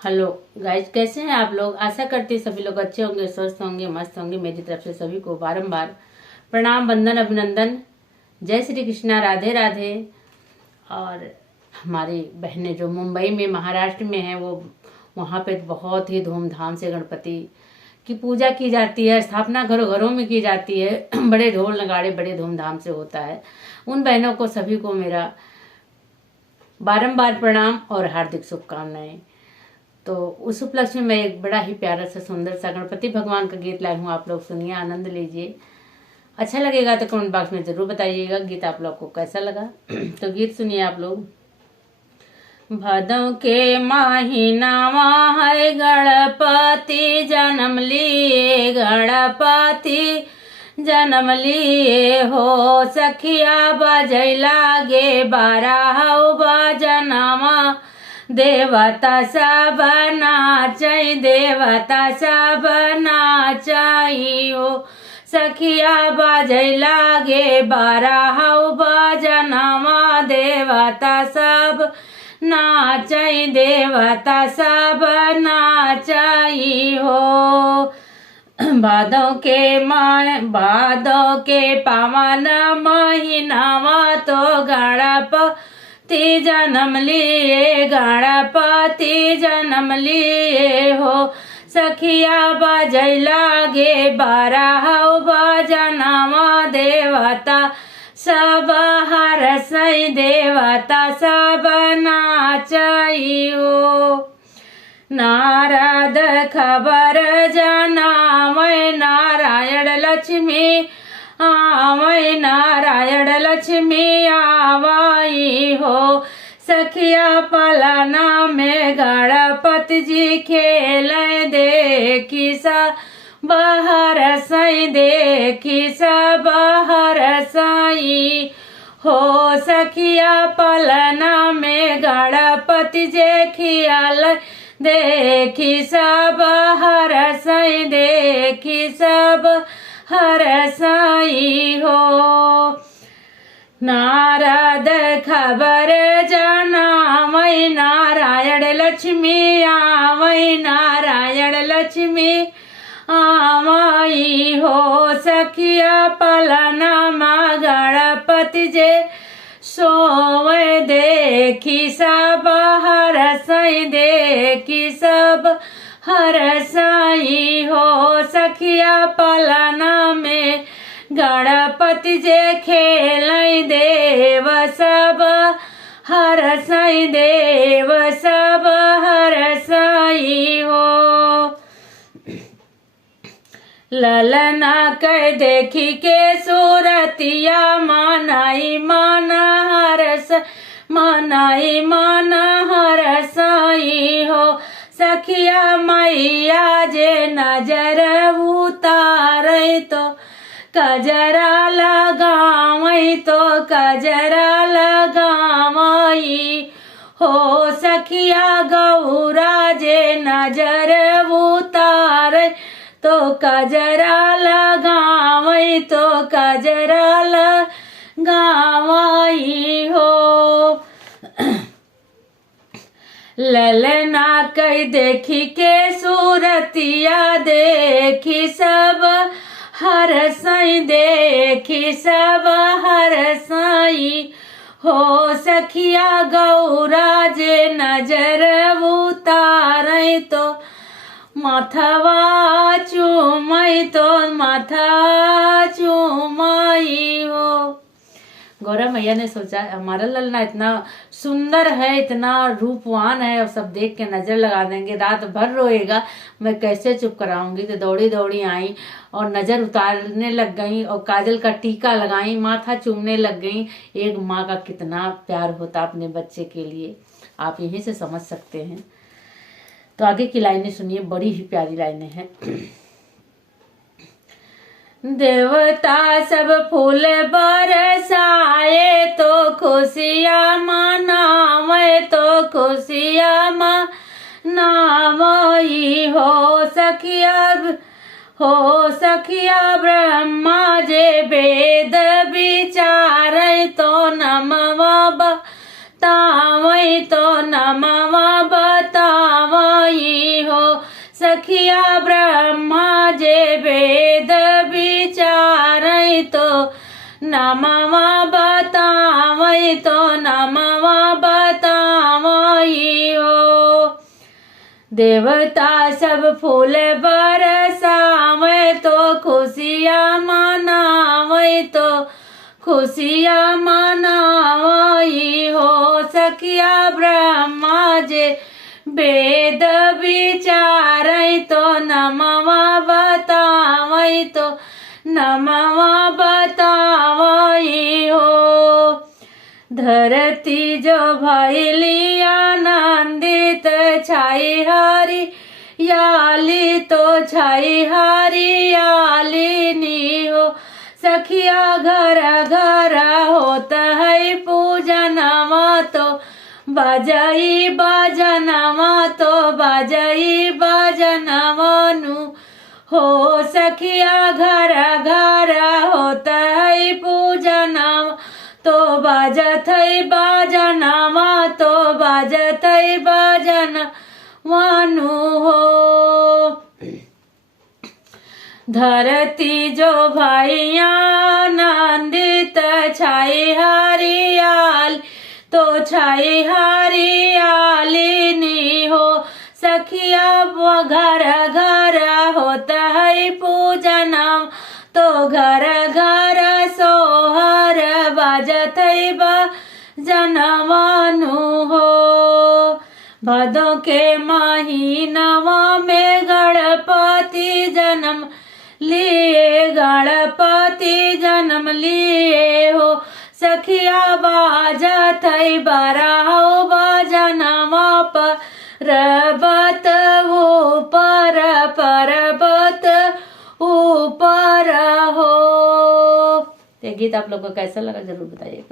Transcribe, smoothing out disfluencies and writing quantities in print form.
Hello guys, कैसे हैं आप लोग। आशा करती हैं सभी लोग अच्छे होंगे, स्वस्थ होंगे, मस्त होंगे। मेरी तरफ से सभी को बारंबार प्रणाम, वंदन, अभिनंदन। जय श्री कृष्णा, राधे राधे। और हमारी बहनें जो मुंबई में, महाराष्ट्र में हैं, वो वहाँ पे बहुत ही धूमधाम से गणपति की पूजा की जाती है। स्थापना घरों घरों में की जाती है। बड़े ढोल नगाड़े बड़े धूमधाम से होता है। उन बहनों को सभी को मेरा बारंबार प्रणाम और हार्दिक शुभकामनाएं। तो उस उपलक्ष्य में मैं एक बड़ा ही प्यारा सा सुंदर सा गणपति भगवान का गीत लाई हूँ। आप लोग सुनिए, आनंद लीजिए। अच्छा लगेगा तो कमेंट बॉक्स में जरूर बताइएगा गीत आप लोग को कैसा लगा। तो गीत सुनिए आप लोग। भादव के महीनावा है गणपति जन्म लिए, गणपति जन्म लिए हो। सखिया बजैला गे बारह बजनमा, देवता सब नाचै, देवता सब नाचै हो। सखिया बजैला गे बारह बजनमा, देवता सब नाचै, देवता सब नाचै हो। भादव के पावन महीनावा तो गणपति जन्म लिए, गणपति जन्म लिए हो। सखिया बजैला गे बारह बजनमा, देवता सब हरसै, देवता सब नाचै हो। नारद खबर जनावै, नारायण लक्ष्मी आवै, नारायण लक्ष्मी आवै हो। सखिया पलना में गणपति जी खेलै, देखी सब हरसै, देखी सब हरसै हो। सखिया पलना में गणपति जी खियालै, देखी सब हरसै, देखी सब हरसै हो। नारद खबर जनावै, नारायण लक्ष्मी आवै, नारायण लक्ष्मी आवै हो। सखिया पलना मा गणपति जे सोवै, देखी सब हरसै, देखी सब हरसै हो। सखिया पलना में गणपति जे खेलै, देव सब हरसै, देव सब हरसै हो। ललना कह देखी के सूरतिया, मनाई मन हरस, मनाई मन हरसै हो। सखिया मैया जे नजर उतारै, तो कजरा लगावै, तो कजरा लगावै हो। सखिया गौरा जे नजर उतारै, तो कजरा लगावै, तो कजरा लगावै हो। ललना कई देखी के सूरतिया, देखी सब हरसै, देखी सब हरसै हो। सखिया गौरा जे नजर उतारै, तो माथवा चूमै, तो माथा चूमै हो। गौरा मैया ने सोचा हमारा ललना इतना सुंदर है, इतना रूपवान है, और सब देख के नजर लगा देंगे, रात भर रोएगा, मैं कैसे चुप कराऊंगी। तो दौड़ी दौड़ी आई और नजर उतारने लग गई और काजल का टीका लगाई, माथा चूमने लग गई। एक माँ का कितना प्यार होता अपने बच्चे के लिए, आप यहीं से समझ सकते हैं। तो आगे की लाइनें सुनिए, बड़ी ही प्यारी लाइनें हैं। देवता सब फूल बरसाए, तो खुशियाँ मनावे, तो खुशियाँ मनावई हो। सखिया ब्रह्मा जे वेद विचारै, तो नमवा बतावै, तो नमवा बतावै सखिया ब्रह्मा जे वेद विचारै तो नमवा बतावै तो नमवा बतावई हो। देवता सब फूल बरसावै तो खुशियाँ मनावै तो खुशियाँ मनावई हो। सखिया ब्रह्मा जे वेद विचारै तो नमवा बतावै तो नमवा बतावई हो। धरती जो भैली आनंदित छाई हरियाली तो छाई हरियाली नी हो। सखिया घर घर होत है पूजनवा तो बजाई बजनवा तो बजाई बजनवा नु हो। सखिया घर घर होत है पूजनवा तो बाजत है बाजनवा तो बाजत है बाजनवा नु हो। धरती जो भैया आनंदित छाई हरियाली तो छाई हरियाली नी हो। सखिया घर घर होता है पूजनवा तो घर घर सोहर बाजत है बाजनवा नु हो। भादों के महीनवा में गणपति जन्म लिए गणपति जन्म लिए हो। सखिया बाजत है बारहो बाजनवा पर्वत ऊपर पर्वत ऊपर हो। ये गीत आप लोग को कैसा लगा जरूर बताइएगा।